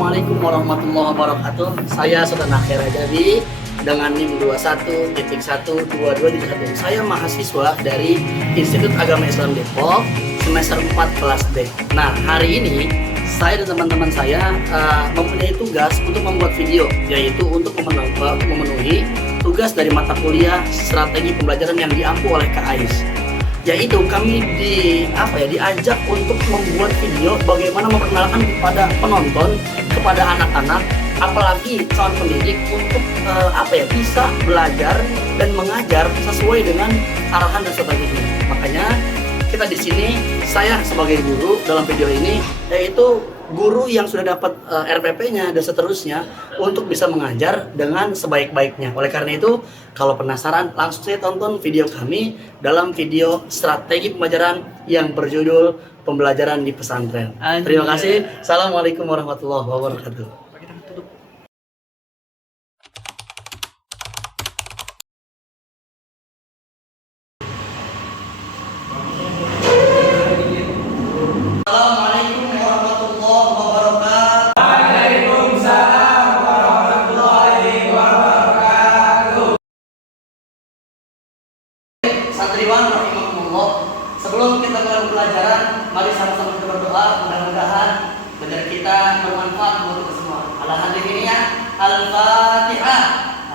Assalamualaikum warahmatullahi wabarakatuh. Saya Sultan Akhir Jadi dengan NIM 21.12231. Saya mahasiswa dari Institut Agama Islam Depok semester 4 kelas D. Nah, hari ini saya dan teman-teman saya mempunyai tugas untuk membuat video, yaitu untuk memenuhi tugas dari mata kuliah strategi pembelajaran yang diampu oleh KAIS. Yaitu kami diajak untuk membuat video bagaimana memperkenalkan kepada penonton, kepada anak-anak, apalagi calon pendidik untuk bisa belajar dan mengajar sesuai dengan arahan dan strateginya. Makanya kita di sini, saya sebagai guru dalam video ini, yaitu guru yang sudah dapat RPP-nya dan seterusnya untuk bisa mengajar dengan sebaik-baiknya. Oleh karena itu, kalau penasaran, langsung saja tonton video kami dalam video strategi pembelajaran yang berjudul Pembelajaran di Pesantren. Terima kasih. Assalamualaikum warahmatullahi wabarakatuh. Santriwan rahimakumullah, sebelum kita mulai pelajaran, mari sama-sama kita berdoa, mudah-mudahan belajar kita bermanfaat buat kita semua. Alhamdulillah, Al-Fatihah.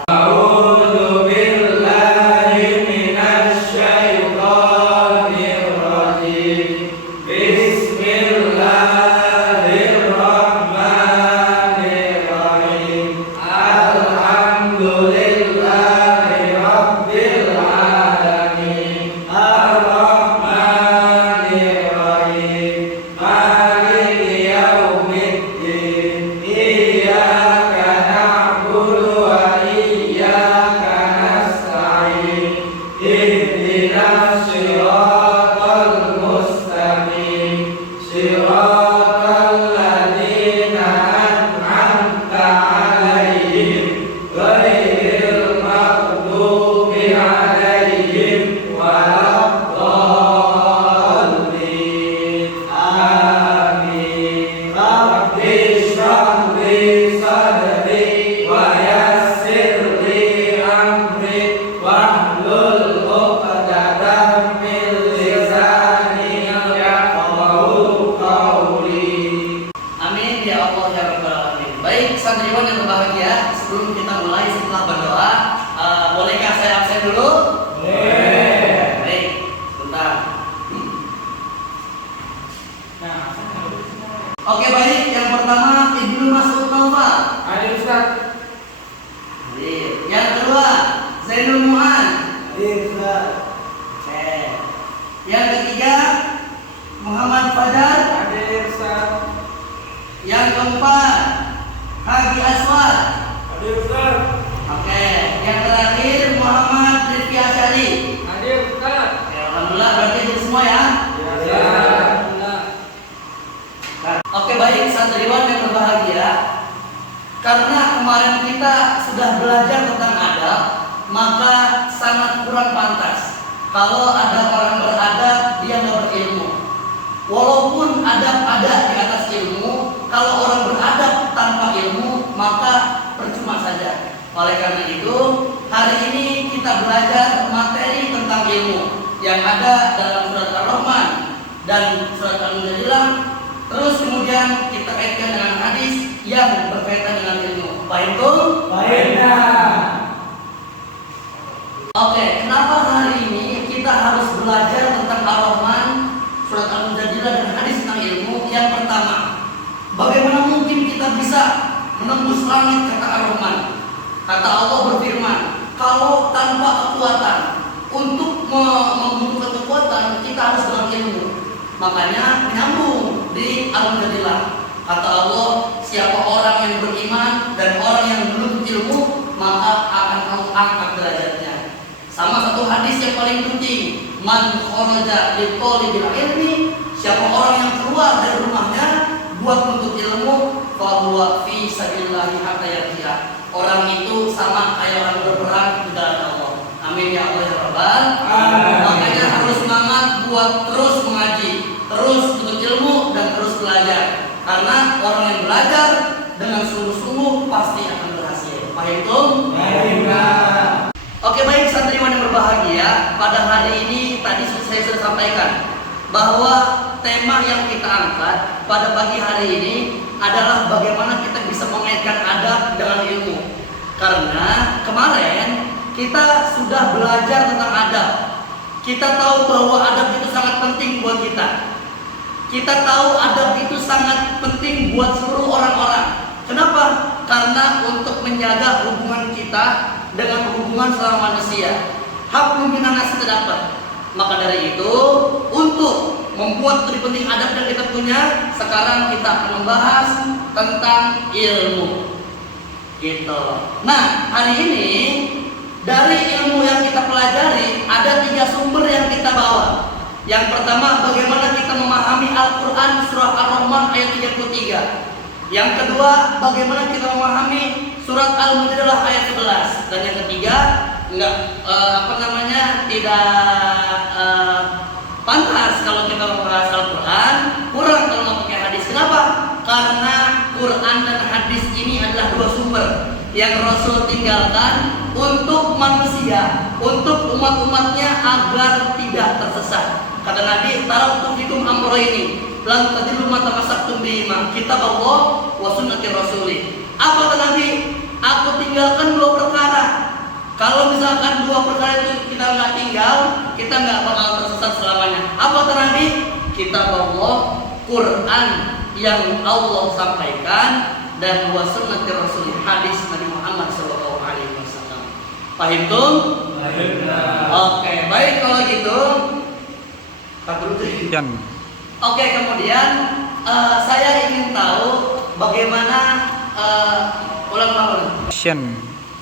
A'udzu billahi minasy syaithanir rajim. Bismillahirrahmanirrahim. Alhamdulillahi rabbil alamin. Ar-Rahmanir-Rahim. Maliki yaumiddin. Iyyaka na'budu wa iyyaka nasta'in. Ihdinas siratal mustaqim. Siratal ladzina an'amta 'alaihim ghairil maghdubi 'alaihim waladdallin. Amin. Rabbi shrah li sadri wa yassir li amri wahlul 'uqdatam min lisani yafqahu qawli. Amin ya Allah ya rabbal alamin. Baik santriwan yang berbahagia, sebelum kita mulai setelah berdoa, bolehkah saya absen dulu? Boleh. Baik, sebentar. Oke baik, yang pertama Ibnu Mas'ud Naufal. Hadir Ustaz. Hadir. Yang kedua Zainul Mu'an. Hadir Ustaz. Oke. Yang ketiga Muhammad Fajar. Hadir Ustaz. Yang keempat Haji Aswad. Hadir Ustaz. Oke. Yang terakhir Muhammad Rifki Asyari. Hadir Ustaz. Oke, alhamdulillah berarti itu semua ya. Ya. Oke baik santriwan yang berbahagia, karena kemarin kita sudah belajar tentang adab, maka sangat kurang pantas kalau ada orang beradab dia nggak berilmu. Walaupun adab ada di atas ilmu, kalau orang beradab tanpa ilmu maka percuma saja. Oleh karena itu hari ini kita belajar materi tentang ilmu yang ada dalam surat Ar-Rahman dan surat Al-Mujadilah. Terus kemudian kita kaitkan dengan hadis yang berkaitan dengan ilmu. Paham tuh? Oke, kenapa hari ini kita harus belajar tentang Ar-Rahman, surat Al-Mujadilah dan hadis tentang ilmu? Yang pertama, bagaimana mungkin kita bisa menembus langit, kata Ar-Rahman? Kata Allah berfirman, kalau tanpa kekuatan, untuk membutuhkan kekuatan kita harus dengan ilmu. Makanya menyambung di Al-Mujadilah. Kata Allah, siapa orang yang beriman dan orang yang menuntut ilmu, maka akan kamu angkat derajatnya. Sama satu hadis yang paling penting, man kharaja li thalibil ilmi, siapa orang yang keluar dari rumahnya buat menuntut ilmu, fa huwa fi sabilillah hatta yarji'a. Orang itu sama kayak orang berperang di jalan Allah. Amin ya Allah ya Rabbal. Makanya harus semangat buat terus mengaji, terus menuntut ilmu dan terus belajar. Karena orang yang belajar pada hari ini tadi saya sudah sampaikan bahwa tema yang kita angkat pada pagi hari ini adalah bagaimana kita bisa mengaitkan adab dengan ilmu. Karena kemarin kita sudah belajar tentang adab. Kita tahu bahwa adab itu sangat penting buat kita. Kita tahu adab itu sangat penting buat seluruh orang-orang. Kenapa? Karena untuk menjaga hubungan kita dengan hubungan sesama manusia. Hablum minanas kita dapat. Maka dari itu, untuk membuat lebih penting adab yang kita punya, sekarang kita akan membahas tentang ilmu. Gitu. Nah, hari ini dari ilmu yang kita pelajari ada 3 sumber yang kita bawa. Yang pertama, bagaimana kita memahami Al-Quran surah Ar-Rahman ayat 33. Yang kedua, bagaimana kita memahami surat Al-Mujadalah ayat 11. Dan yang ketiga, tidak pantas kalau kita membahas Al-Quran, kurang kalau mau pakai hadis. Kenapa? Karena Quran dan hadis ini adalah 2 sumber yang Rasul tinggalkan untuk manusia, untuk umat-umatnya agar tidak tersesat. Kata Nabi, taraktu fikum amrayni lan tadillu ma tamassaktum bihima, kitab Allah wa sunnati Rasulih. Apa kata Nabi? Aku tinggalkan 2 perkara. Kalau misalkan 2 perkara itu kita nggak tinggal, kita nggak bakal tersesat selamanya. Apa kata Nabi? Kitab Allah, Quran yang Allah sampaikan, dan wa sunnati Rasulih, hadis Nabi Muhammad SAW. Paham tuh? Oke, baik kalau gitu. Oke, kemudian saya ingin tahu bagaimana ulang.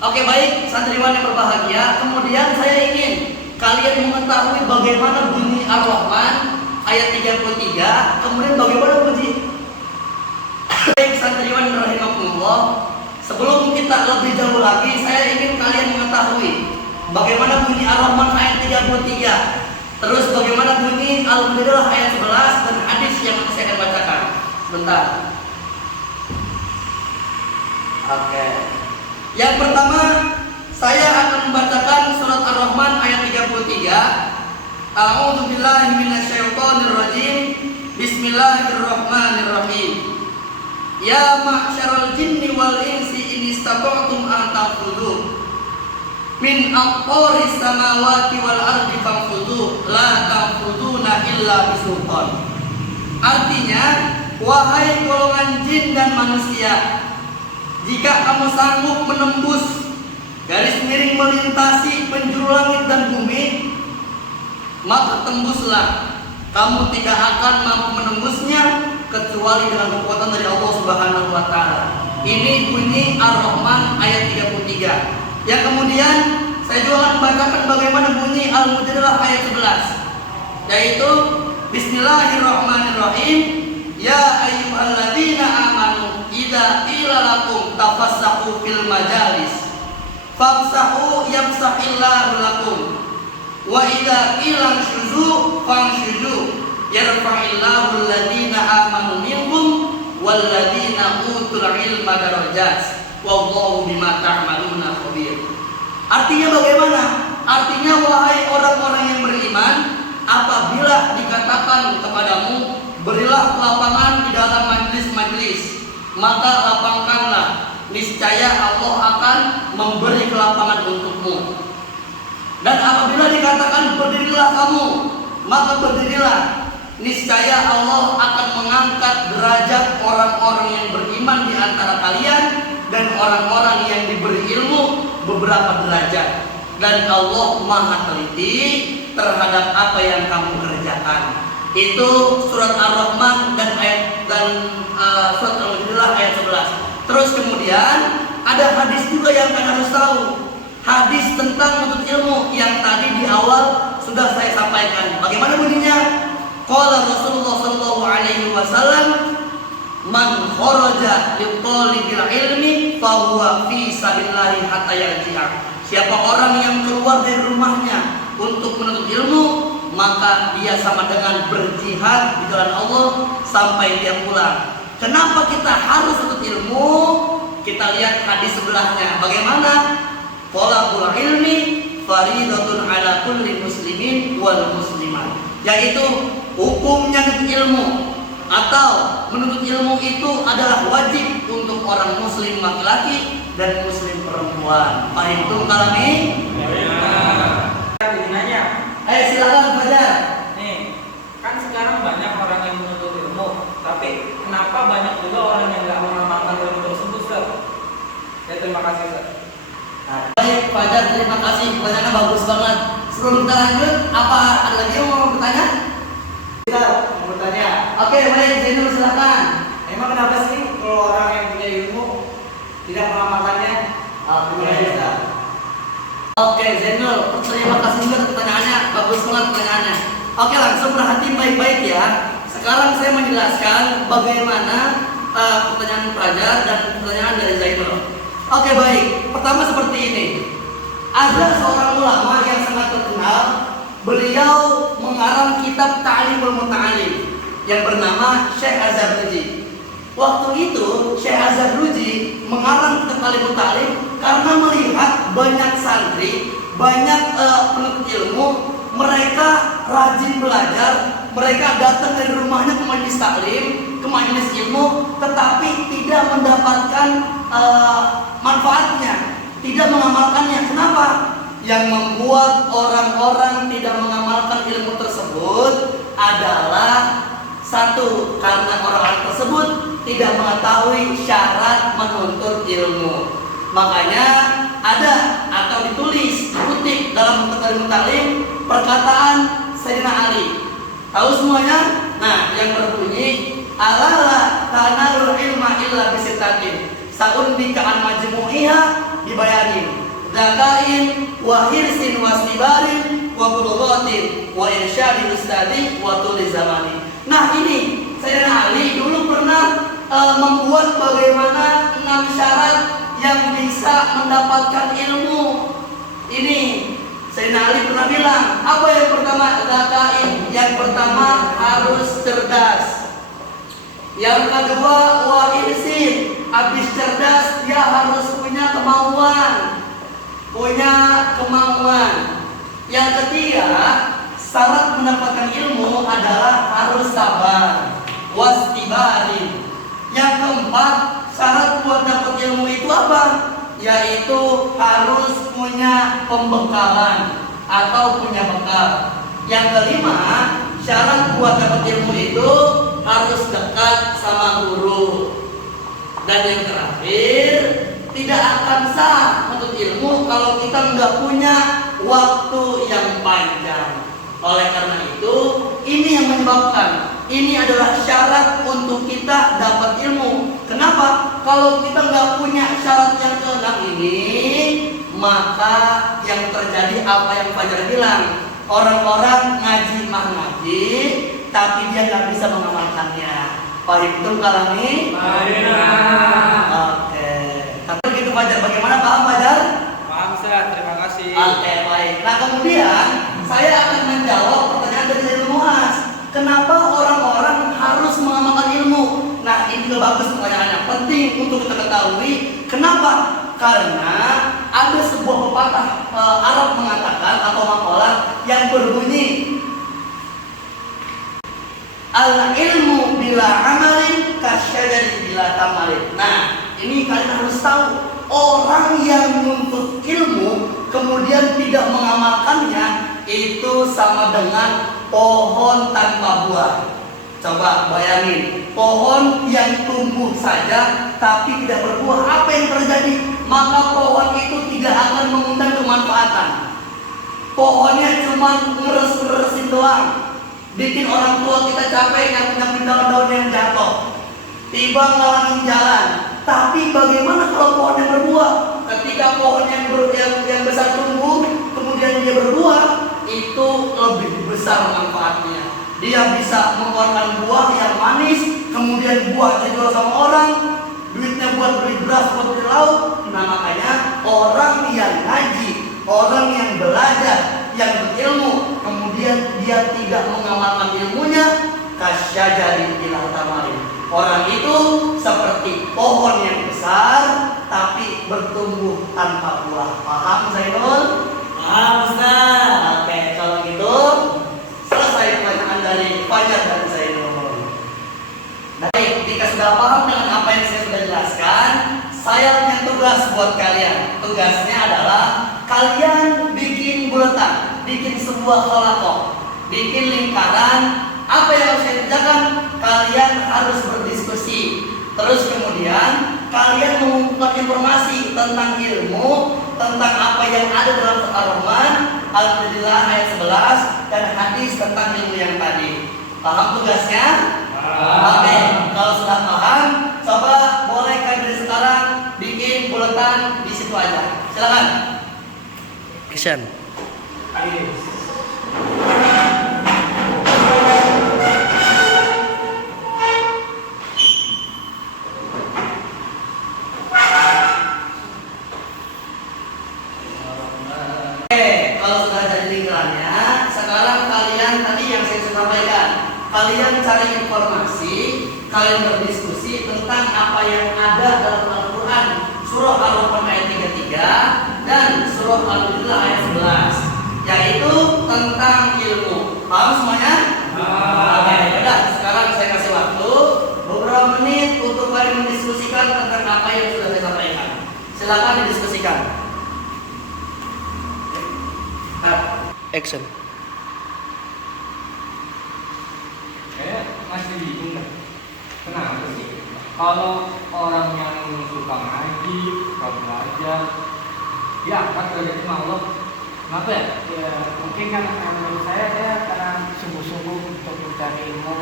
Oke, baik santriwan yang berbahagia. Kemudian saya ingin kalian mengetahui bagaimana bunyi Ar-Rahman ayat 33. Kemudian bagaimana bunyi. Baik santriwan rahimakumullah. Sebelum kita lebih jauh lagi, saya ingin kalian mengetahui bagaimana bunyi Ar-Rahman ayat 33. Terus bagaimana bunyi Al-Mujadalah ayat 11 dan hadis yang saya akan bacakan. Sebentar. Oke. Yang pertama, saya akan membacakan surat Ar-Rahman ayat 33. A'udzubillahi minasyaitonirrajim. Bismillahirrahmanirrahim. Ya ma'syaral jinni wal insi in istata'tum an tanfudhu min aqtaris samawati wal ardi fanfudhu la tanfuduna illa bisultan. Artinya, wahai golongan jin dan manusia, jika kamu sanggup menembus garis miring melintasi penjuru langit dan bumi, maka tembuslah. Kamu tidak akan mampu menembusnya kecuali dengan kekuatan dari Allah Subhanahu wa taala. Ini bunyi Ar-Rahman ayat 33. Yang kemudian saya juga akan membacakan bagaimana bunyi Al-Mujadalah ayat 11, yaitu Bismillahirrahmanirrahim. Ya ayyuhalladzina amanu idza qila lakum tafassahu fil majalis fafsahu yafsahillahu lakum wa idza qila anshuzu fanshuzu yarfa'illahu alladzina amanu minkum walladzina utul ilma darajat wallahu bima ta'maluna khabir. Artinya bagaimana? Artinya, wahai orang-orang yang beriman, apabila dikatakan kepadamu berilah lapangan di dalam majlis-majlis, maka lapangkanlah, niscaya Allah akan memberi kelapangan untukmu. Dan apabila dikatakan berdirilah kamu, maka berdirilah, niscaya Allah akan mengangkat derajat orang-orang yang beriman di antara kalian dan orang-orang yang diberi ilmu beberapa derajat. Dan Allah Maha teliti terhadap apa yang kamu kerjakan. Itu surat Ar-Rahman dan surat Al-Mujadalah ayat 11. Terus kemudian ada hadis juga yang kalian harus tahu. Hadis tentang menuntut ilmu yang tadi di awal sudah saya sampaikan. Bagaimana bunyinya? Qala Rasulullah sallallahu alaihi wasallam, man kharaja li talibil ilmi fa huwa fi sabilillah hatta yarji'a. Siapa orang yang keluar dari rumahnya untuk menuntut ilmu, maka dia sama dengan berjihad di jalan Allah sampai dia pulang. Kenapa kita harus menuntut ilmu? Kita lihat hadis sebelahnya. Bagaimana? Talabul ilmi faridatun ala kulli muslimin wal muslimat, yaitu hukumnya ilmu atau menuntut ilmu itu adalah wajib untuk orang muslim laki-laki dan muslim perempuan. Paham itu kalami? Nanya. Silakan Fajar. Nih, kan sekarang banyak orang yang menuntut ilmu, tapi kenapa banyak juga orang yang nggak mengamalkan ilmu tersebut, Ustaz? Ya, terima kasih, Ustaz. Baik Fajar, terima kasih. Pertanyaannya bagus banget. Sebelum kita lanjut, apa ada lagi yang mau bertanya? Kita mau bertanya, Oke, baik, Zainul silakan. emang kenapa sih kalau orang yang punya ilmu tidak mengamalkannya? Terima kasih, Ustaz. Oke, Zainul, terima kasih juga atas pertanyaannya. Bagus banget pertanyaannya. Oke, langsung perhatiin baik-baik ya. Sekarang saya menjelaskan bagaimana pertanyaan Fajar dan pertanyaan dari Zainul. Oke, baik. Pertama seperti ini. Ada seorang ulama yang sangat terkenal. Beliau mengarang kitab Ta'limul Muta'alim yang bernama Syekh Az-Zarnuji. Waktu itu Syekh Az-Zarnuji mengarang kitab Ta'limul Muta'alim karena melihat banyak santri, banyak penuntut ilmu, mereka rajin belajar, mereka datang dari rumahnya ke majelis taklim, ke majelis ilmu, tetapi tidak mendapatkan manfaatnya, tidak mengamalkannya. Kenapa? Yang membuat orang-orang tidak mengamalkan ilmu tersebut adalah satu, karena orang-orang tersebut tidak mengetahui syarat menuntut ilmu. Makanya ada atau ditulis, dikutip dalam Ta'limul Muta'alim perkataan Sayyidina Ali. Tahu semuanya? Nah, yang berbunyi alala tanalul ilma illa bisittatin sa'undika an majmu'iha dibayanin zakain wa hirsin wa istibarin wa bulughatin wa irsyadil ustadi wa tuli zamani. Nah, ini Sayyidina Ali dulu pernah membuat bagaimana 6 syarat yang bisa mendapatkan ilmu. Ini Sayyidina Ali pernah bilang, apa yang pertama? Zakain. Yang pertama harus cerdas. Yang kedua wahirsin. Habis cerdas dia harus punya kemauan. Yang ketiga, syarat mendapatkan ilmu adalah harus sabar. Wastibari. Yang keempat, syarat buat dapat ilmu itu apa? Yaitu harus punya pembekalan atau punya bekal. Yang kelima, syarat buat dapat ilmu itu harus dekat sama guru. Dan yang terakhir, tidak akan sah untuk ilmu kalau kita nggak punya waktu yang panjang. Oleh karena itu, ini yang menyebabkan ini adalah syarat untuk kita dapat ilmu. Kenapa? Kalau kita nggak punya syarat yang keenam ini, maka yang terjadi apa yang Fajar bilang, orang-orang ngaji mah ngaji, tapi dia nggak bisa mengamalkannya. Paham betul kalami? Oke. Tapi begitu Fajar, bagaimana paham Fajar? Paham, Ustaz. Terima kasih. Oke, baik. Nah, kemudian saya akan menjawab pertanyaan dari Zainul Muaz. Kenapa orang-orang harus mengamalkan ilmu? Nah, ini juga bagus pertanyaannya. Penting untuk kita ketahui. Kenapa? Karena ada sebuah pepatah Arab mengatakan atau makalah yang berbunyi, al-ilmu bila amalin kasyajari bila tamalin. Nah, ini kalian harus tahu, orang yang menuntut ilmu kemudian tidak mengamalkannya itu sama dengan pohon tanpa buah. Coba bayangin, pohon yang tumbuh saja tapi tidak berbuah, apa yang terjadi? Maka pohon itu tidak akan mengundang kemanfaatan. Pohonnya cuma ngeres-ngeresin doang, bikin orang tua kita capek yang daun-daun yang jatuh, tiba ngalangin jalan. Tapi bagaimana kalau pohon yang berbuah? Ketika pohon yang besar tumbuh, kemudian dia berbuah, itu lebih besar manfaatnya. Dia bisa mengeluarkan buah yang manis, kemudian buahnya dijual sama orang, duitnya buat beli beras, buat beli lauk. Nah, makanya orang yang ngaji, orang yang belajar, yang berilmu, kemudian dia tidak mengamalkan ilmunya, kasyajari bila tamalin. Orang itu seperti pohon yang besar tapi bertumbuh tanpa buah. Paham Zainul? Paham, buat kalian. Tugasnya adalah kalian bikin buletan, bikin sebuah halakoh, bikin lingkaran. Apa yang harus kalian kerjakan? Kalian harus berdiskusi. Terus kemudian kalian mengumpulkan informasi tentang ilmu, tentang apa yang ada dalam Al-Rahman, Al-Fatilah ayat 11 dan hadis tentang ilmu yang tadi. Paham tugasnya? Oke, kalau sudah paham, coba boleh kalian dari sekarang bikin buletan di situ aja. Silakan. Action. Kalau sudah jadi lingkarannya, sekarang kalian tadi yang saya sudah sampaikan, kalian cari informasi, kalian berdiskusi tentang apa yang ada dalam Al-Quran, surah Al-Rahman ayat 33 dan surah Al-Fatilah ayat 11, yaitu tentang ilmu. Paham semuanya? Oke, udah. Sekarang saya kasih waktu beberapa menit untuk kalian mendiskusikan tentang apa yang sudah saya sampaikan. Silakan didiskusikan. Action. Masih bingung dah. Kenapa sih? Kalau orang yang suka ngaji, suka belajar, dia akan derajat Allah. Kenapa ya? Ya mungkin kan menurut saya karena sungguh-sungguh untuk mencari ilmu.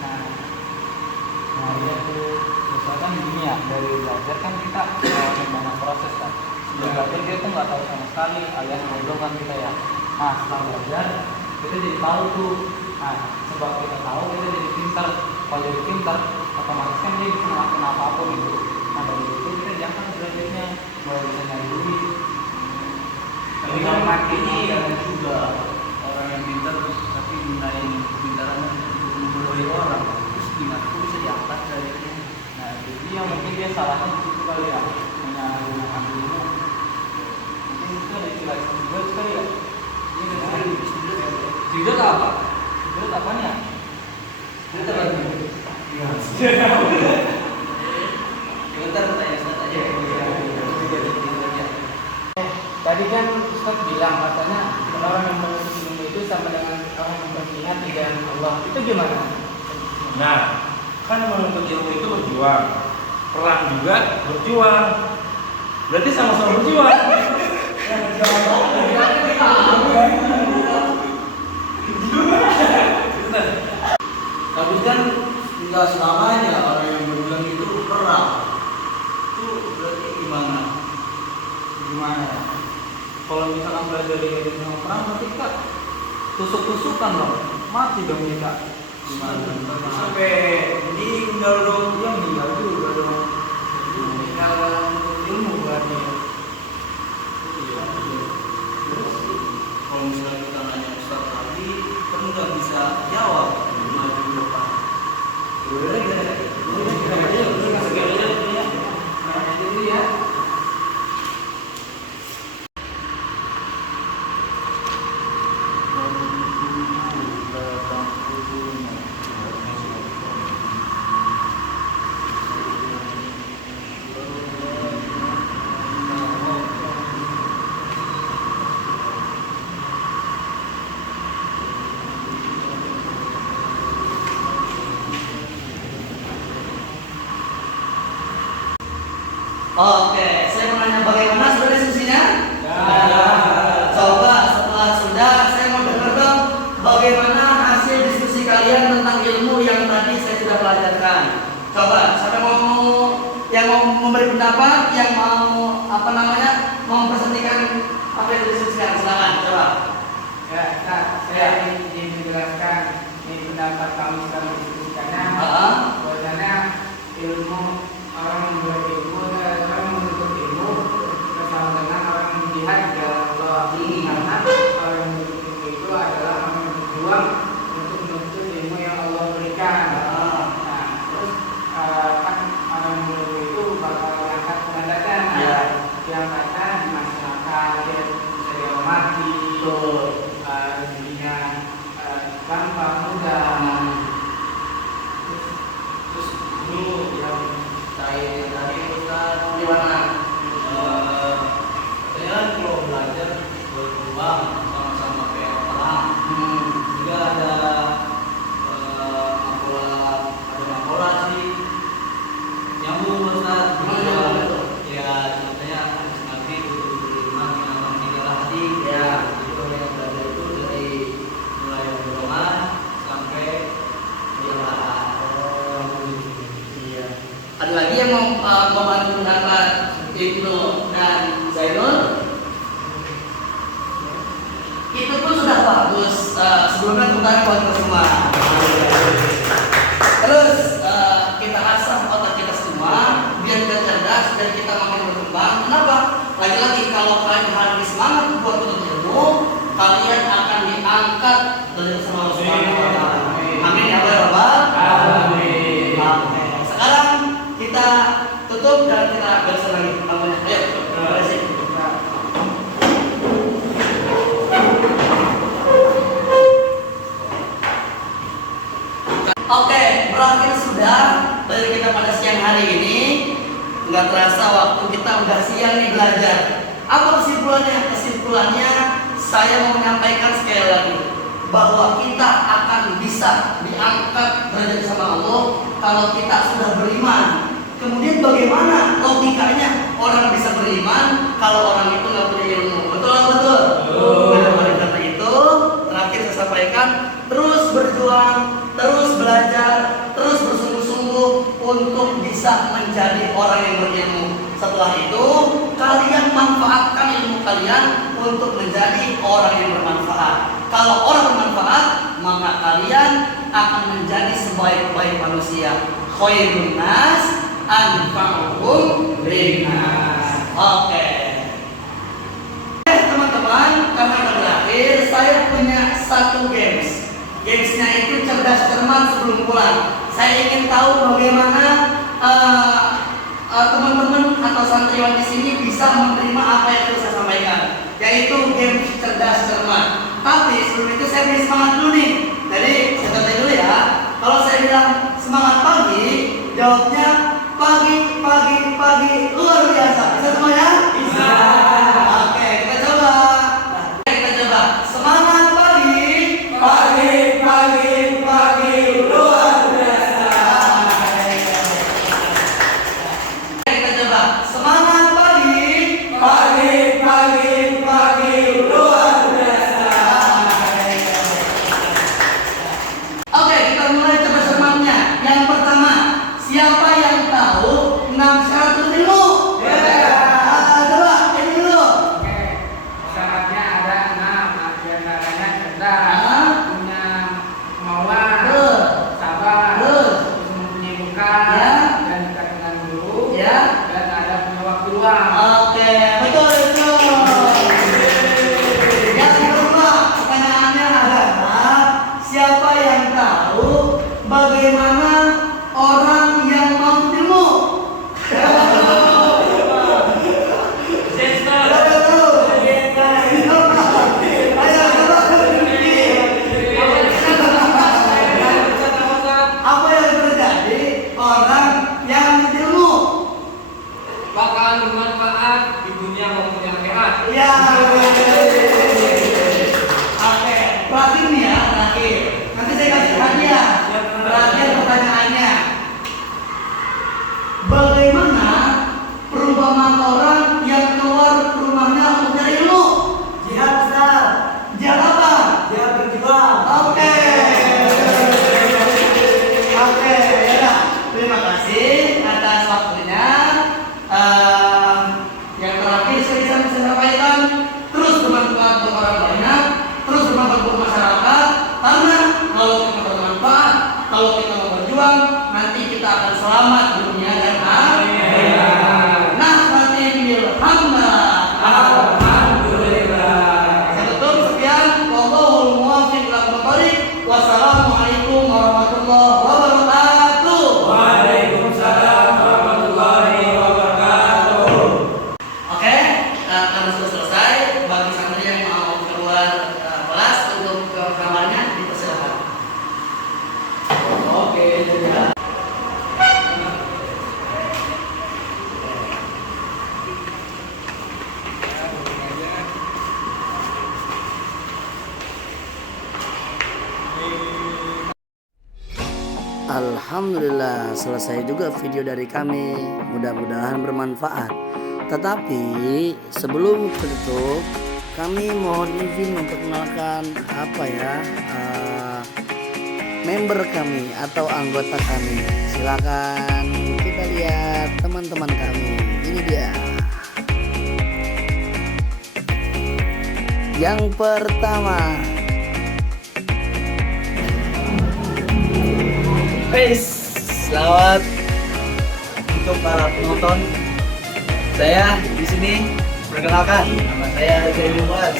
Nah dia tuh misalkan begini ya, dari belajar kan kita banyak proses kan. Sebelum belajar kita tuh nggak tahu sama sekali, alias ngobrol kan kita ya. Nah setelah belajar kita jadi tahu tuh. Nah sebab kita tahu kita jadi pintar. Kalau jadi pintar otomatis kan dia bisa melakukan apapun gitu. Nah dari itu kita diangkat derajatnya, mulai bisa nyari duit. Tapi kalau mati ini juga orang yang pintar tapi gunain pintarannya untuk memulai orang, terus gimana tuh bisa diangkat derajatnya? Nah jadi yang mungkin dia salahnya di situ kali ya, menyalahgunakan ilmu. Mungkin itu ada istilah juga sekali ya. Ini kan Tidak apa? itu apa nih ya? Bentar lagi. Bentar tanya Ustaz aja. Tadi kan Ustaz bilang katanya orang yang menuntut ilmu itu sama dengan orang yang berniat di jalan Allah. Itu gimana? Nah, kan menuntut ilmu itu berjuang, perang juga berjuang. Berarti sama-sama berjuang. Tapi kan nggak selamanya orang yang berjuang itu perang. Itu berarti gimana? Gimana ya? Kalau misalkan belajar dari ilmu perang berarti kita tusuk-tusukan dong, mati dong kita. Gimana? Sampai meninggal dong. Dia meninggal juga dong. Meninggal dalam ilmu berarti. Kalau misalnya kita nanya Ustaz lagi, kan nggak bisa jawab. Maju ke depan. Oke, saya mau nanya bagaimana sudah diskusinya? Coba setelah sudah, saya mau dengar dong bagaimana hasil diskusi kalian tentang ilmu yang tadi saya sudah pelajarkan. Coba, siapa yang mau memberi pendapat, yang mau mau mempresentasikan apa yang didiskusikan, silakan. Coba. Ya, saya ingin menjelaskan ini pendapat kami sekarang diskusikannya. Bahwasanya ilmu orang yang berilmu dan orang yang menuntut ilmu bersama dengan orang yang jihad di jalan Allah. Karena orang yang menuntut ilmu itu adalah orang yang berjuang untuk menuntut ilmu yang Allah berikan. Nah, terus kan orang yang menuntut itu bakal mengangkat derajatnya. Yang kata di masyarakat dia bisa dihormati, rezekinya gampang mudah. Terus Terus dulu yang saya tadi Ustaz belajar berjuang sama-sama kayak perang. Juga ada makola sih nyambung Ustaz. Ya contohnya hadis Nabi untuk beriman yang akan meninggal hati. Ya. Itu yang belajar itu dari mulai dorongan sampai penyerahan. Iya. Ada lagi yang mau bantu pendapat Ibnu dan Zainul? Itu pun sudah bagus. Sebelumnya tepuk tangan buat kita semua. Terus kita asah otak kita semua biar kita cerdas dan kita makin berkembang. Kenapa? Lagi-lagi kalau kalian hari semangat buat menuntut ilmu, kalian akan diangkat dari sama Allah Subhanahu wa taala. Amin ya rabbal alamin. Amin. Sekarang kita tutup dan kita bersama lagi. Amin. Ayo, terima kasih. Oke, berakhir sudah dari kita pada siang hari ini. Nggak terasa waktu kita udah siang nih belajar. Apa kesimpulannya? Kesimpulannya saya mau menyampaikan sekali lagi bahwa kita akan bisa diangkat derajat sama Allah kalau kita sudah beriman. Kemudian bagaimana logikanya orang bisa beriman kalau orang itu nggak punya ilmu? Betul atau betul? Betul. Oleh karena itu, terakhir saya sampaikan, terus berjuang, terus belajar, terus bersungguh-sungguh untuk bisa menjadi orang yang berilmu. Setelah itu, kalian manfaatkan ilmu kalian untuk menjadi orang yang bermanfaat. Kalau orang bermanfaat, maka kalian akan menjadi sebaik-baik manusia. Khairun nas anfa'uhum linnas. Oke. Teman-teman, karena udah berakhir, saya punya satu games. Gamesnya itu cerdas cermat sebelum pulang. Saya ingin tahu bagaimana teman-teman atau santriwan di sini bisa menerima apa yang terus saya sampaikan, yaitu game cerdas cermat. Tapi sebelum itu saya beri semangat dulu nih. Jadi saya tanya dulu ya. Kalau saya bilang semangat pagi, jawabnya pagi, pagi, pagi luar biasa. Bisa semua ya? Bisa. Oke, kita coba. Kita coba. Semangat pagi, pagi, pagi, pagi luar biasa. Kita coba. Semangat pagi, pagi, pagi, pagi luar biasa. Oke, kita mulai coba semangatnya. Yang pertama, siapa yang Alhamdulillah selesai juga video dari kami. Mudah-mudahan bermanfaat. Tetapi sebelum tutup, kami mohon izin memperkenalkan member kami atau anggota kami. Silakan kita lihat teman-teman kami. Ini dia. Yang pertama, selamat untuk para penonton. Saya di sini perkenalkan, nama saya Jeremy Muaz.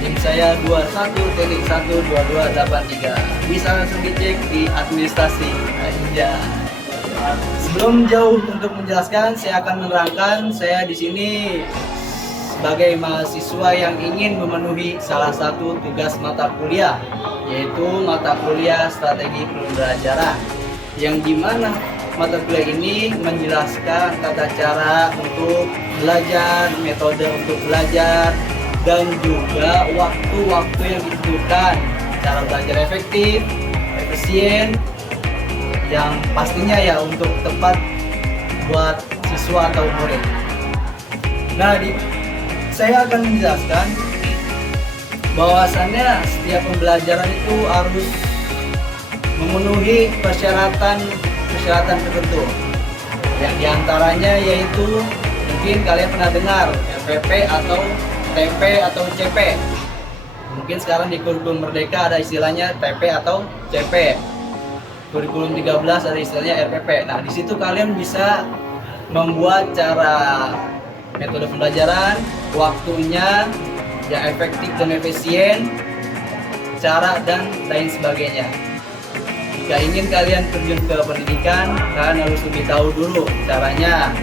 NIM saya 21.12283. Bisa langsung dicek di administrasi aja. Sebelum jauh untuk menjelaskan, saya akan menerangkan saya di sini sebagai mahasiswa yang ingin memenuhi salah satu tugas mata kuliah, yaitu mata kuliah strategi pembelajaran, yang dimana mata kuliah ini menjelaskan tata cara untuk belajar, metode untuk belajar, dan juga waktu-waktu yang ditentukan, cara belajar efektif, efisien, yang pastinya ya untuk tepat buat siswa atau murid. Nah, saya akan menjelaskan bahwasannya setiap pembelajaran itu harus memenuhi persyaratan tertentu. Yang diantaranya yaitu mungkin kalian pernah dengar RPP atau TP atau CP. Mungkin sekarang di kurikulum Merdeka ada istilahnya TP atau CP. Kurikulum 13 ada istilahnya RPP. Nah, di situ kalian bisa membuat cara metode pembelajaran, waktunya yang efektif dan efisien, cara dan lain sebagainya. Jika ingin kalian terjun ke pendidikan, kalian harus lebih tahu dulu caranya.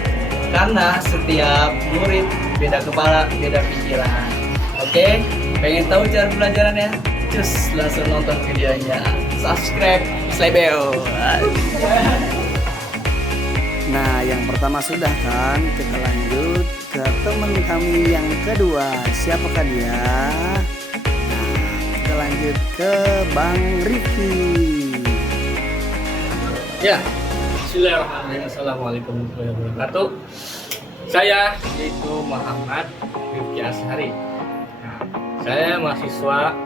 Karena setiap murid beda kepala, beda pikiran. Oke, pengen tahu cara pembelajarannya? Cus, langsung nonton videonya. Subscribe, slay bell. Nah, yang pertama sudah kan, kita lanjut ke teman kami yang kedua. Siapakah dia? Nah, kita lanjut ke Bang Rifki. Ya, bismillahirrahmanirrahim. Assalamualaikum warahmatullahi wabarakatuh. Saya yaitu Muhammad Rifki Ashari. Nah, saya mahasiswa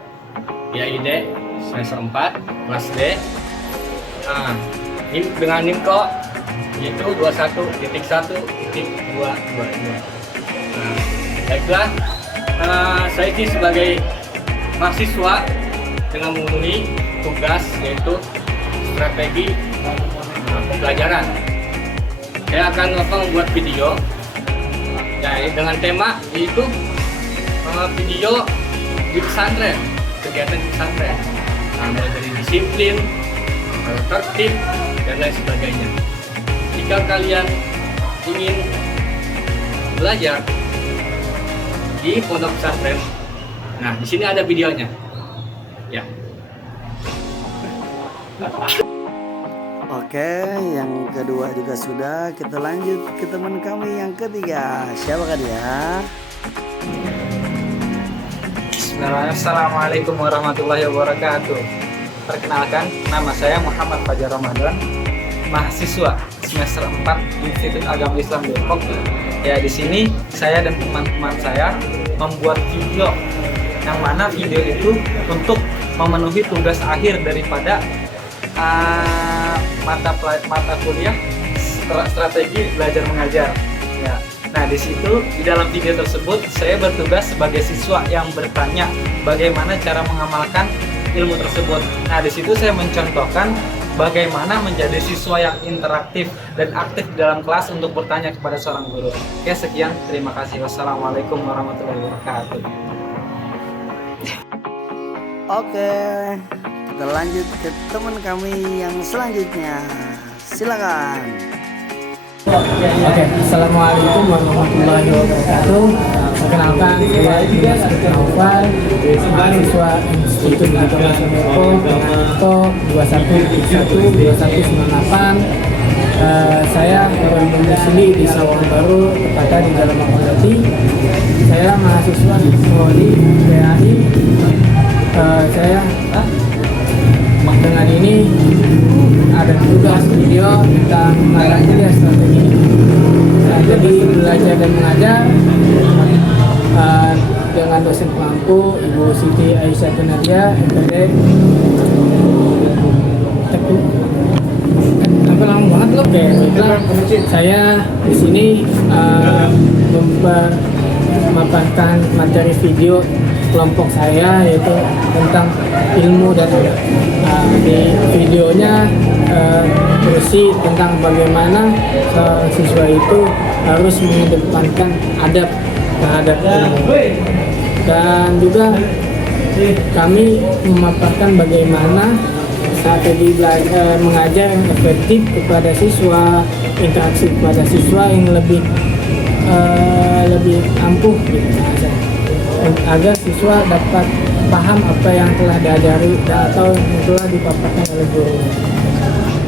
IAID semester 4 kelas D. Nah, dengan NIM kok yaitu 21.1.222. Nah, baiklah, saya ini sebagai mahasiswa dengan memenuhi tugas yaitu strategi pembelajaran. Saya akan membuat video ya, dengan tema yaitu video di pesantren, kegiatan di pesantren. Nah, mulai dari disiplin, tertib, dan lain sebagainya. Jika kalian ingin belajar di pondok pesantren, nah di sini ada videonya. Ya. Oke, yang kedua juga sudah. Kita lanjut ke teman kami yang ketiga. Siapakah dia? Assalamualaikum warahmatullahi wabarakatuh. Perkenalkan, nama saya Muhammad Fajar Ramadan, mahasiswa semester 4 Institut Agama Islam Depok. Ya, di sini saya dan teman-teman saya membuat video, yang mana video itu untuk memenuhi tugas akhir daripada mata kuliah strategi belajar mengajar. Ya. Nah, di situ di dalam video tersebut saya bertugas sebagai siswa yang bertanya bagaimana cara mengamalkan ilmu tersebut. Nah, di situ saya mencontohkan bagaimana menjadi siswa yang interaktif dan aktif di dalam kelas untuk bertanya kepada seorang guru. Oke, sekian, terima kasih. Wassalamualaikum warahmatullahi wabarakatuh. Oke, kita lanjut ke teman kami yang selanjutnya. Silakan. Oke, assalamualaikum warahmatullahi wabarakatuh. Perkenalkan, saya Dimas Naufal, mahasiswa Institut Agama Islam Depok dengan kode 21.1.2198. Saya berdomisili di Sawang Baru, tepatnya di Jalan Makodati. Saya mahasiswa di PAI. Saya dengan ini ada tugas video tentang mata kuliah strategi. Jadi belajar dan mengajar dengan dosen pemangku Ibu Siti Aisyah Nadia, MPD. Apa lama banget loh kayak saya di sini memaparkan materi video kelompok saya yaitu tentang ilmu dan adab. Di videonya berisi tentang bagaimana seorang siswa itu harus mengedepankan adab terhadap ilmu. Dan juga kami memaparkan bagaimana strategi mengajar yang efektif kepada siswa, interaksi kepada siswa yang lebih ampuh gitu, agar siswa dapat paham apa yang telah diajari atau yang telah dipaparkan oleh guru.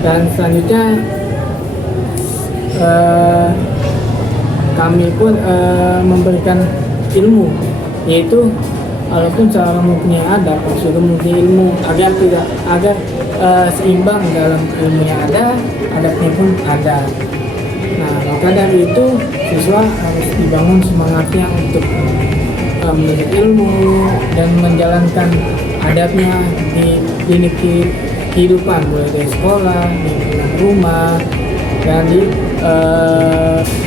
Dan selanjutnya kami pun memberikan ilmu, yaitu walaupun seorang mempunyai adab, sudah mempunyai ilmu agar seimbang dalam ilmu yang ada, adabnya pun ada. Nah, maka dari itu siswa harus dibangun semangatnya untuk menuntut ilmu dan menjalankan adabnya di kehidupan, mulai dari sekolah, di rumah, dan di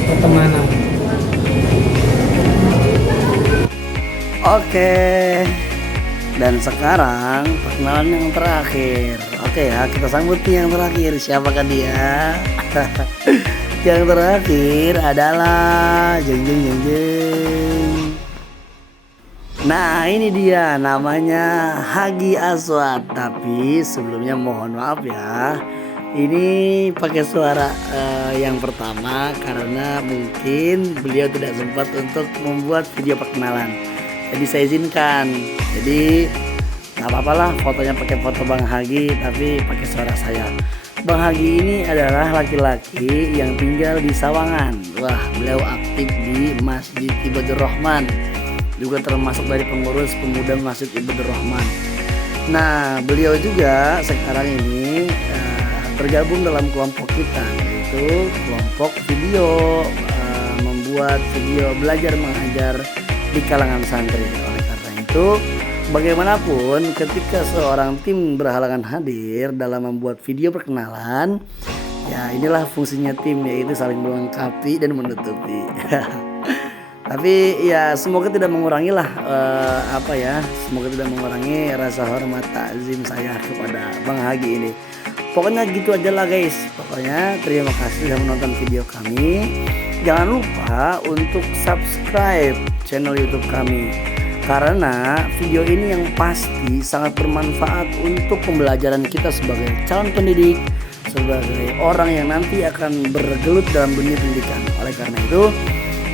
pertemanan. Oke, dan sekarang perkenalan yang terakhir. Oke ya, kita sambut nih yang terakhir. Siapakah dia? Yang terakhir adalah jeng. Nah, ini dia namanya Hagi Aswad. Tapi sebelumnya mohon maaf ya, ini pakai suara yang pertama karena mungkin beliau tidak sempat untuk membuat video perkenalan. Jadi saya izinkan. Jadi nggak apa-apa lah fotonya pakai foto Bang Hagi tapi pakai suara saya. Bang Hagi ini adalah laki-laki yang tinggal di Sawangan. Wah, beliau aktif di Masjid Ibadur Rahman, juga termasuk dari pengurus pemuda Masjid Ibadur Rahman. Nah, beliau juga sekarang ini bergabung dalam kelompok kita, yaitu kelompok video, membuat video belajar mengajar di kalangan santri. Oleh karena itu, bagaimanapun ketika seorang tim berhalangan hadir dalam membuat video perkenalan, ya inilah fungsinya tim, yaitu saling melengkapi dan menutupi. Tapi ya semoga tidak mengurangi lah semoga tidak mengurangi rasa hormat takzim saya kepada Bang Hagi ini. Pokoknya gitu aja lah guys. Pokoknya terima kasih sudah menonton video kami. Jangan lupa untuk subscribe channel YouTube kami, karena video ini yang pasti sangat bermanfaat untuk pembelajaran kita sebagai calon pendidik, sebagai orang yang nanti akan bergelut dalam dunia pendidikan. Oleh karena itu,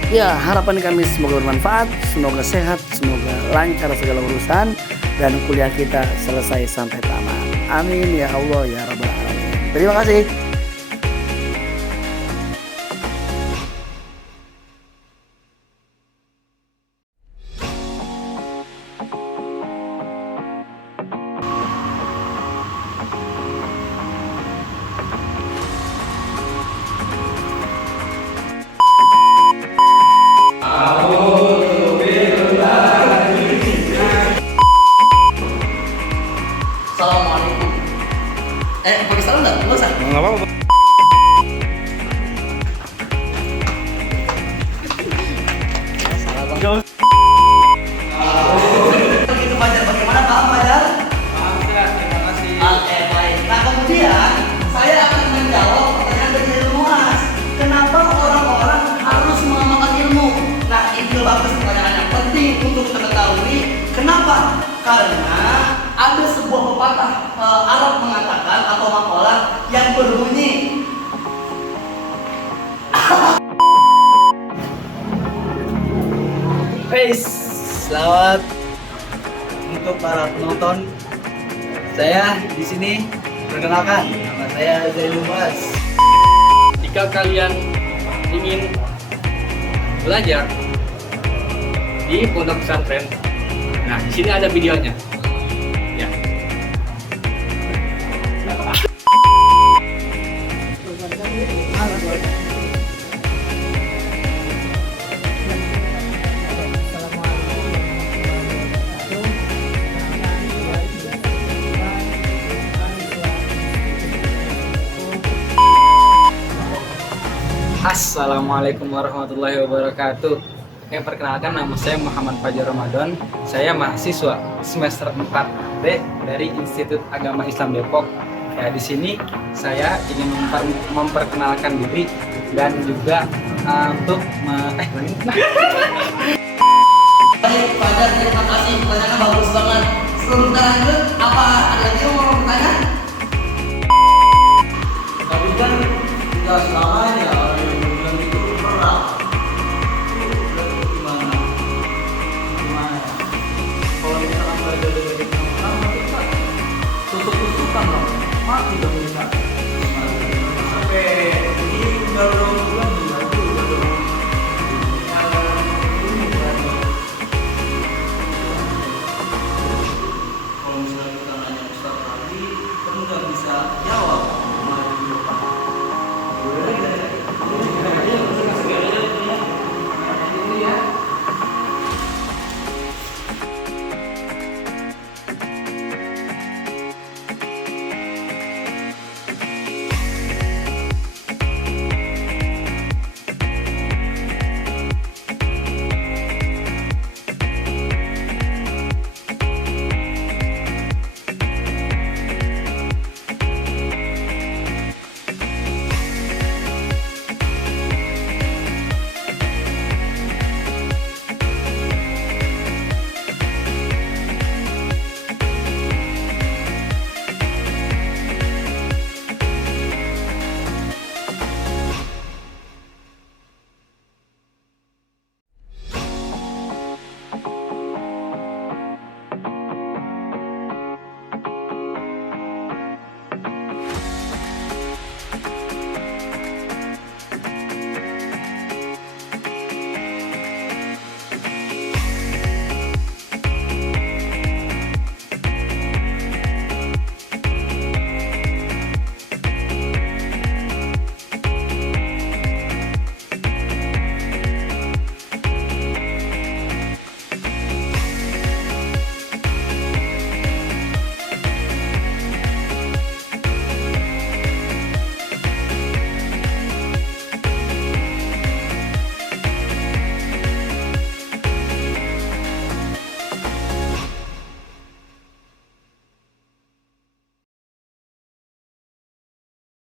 ya harapan kami semoga bermanfaat, semoga sehat, semoga lancar segala urusan, dan kuliah kita selesai sampai tamat. Amin ya Allah ya Rabbal Alamin. Terima kasih. Assalamualaikum. Pakai salam enggak? Enggak usah. Nggak apa-apa. Salah Bang. Nggak usah. Begitu Fajar, bagaimana Pak Fajar? Maaf ya, terima kasih. Oke, baik. Nah, kemudian saya akan menjawab pertanyaan dari Ilmuas. Kenapa orang-orang harus mengamalkan ilmu? Nah, itu bagus, pertanyaannya penting untuk kita ketahui. Kenapa? Karena ada sebuah pepatah Arab mengatakan atau makalah yang berbunyi selamat untuk para penonton. Saya di sini perkenalkan, nama saya Zainul Mas. Jika kalian ingin belajar di pondok pesantren, nah di sini ada videonya. Ya. Assalamualaikum warahmatullahi wabarakatuh. Perkenalkan, nama saya Muhammad Fajar Ramadan. Saya mahasiswa semester 4B dari Institut Agama Islam Depok. Ya, di sini saya ingin memperkenalkan diri dan juga untuk Baik, Fajar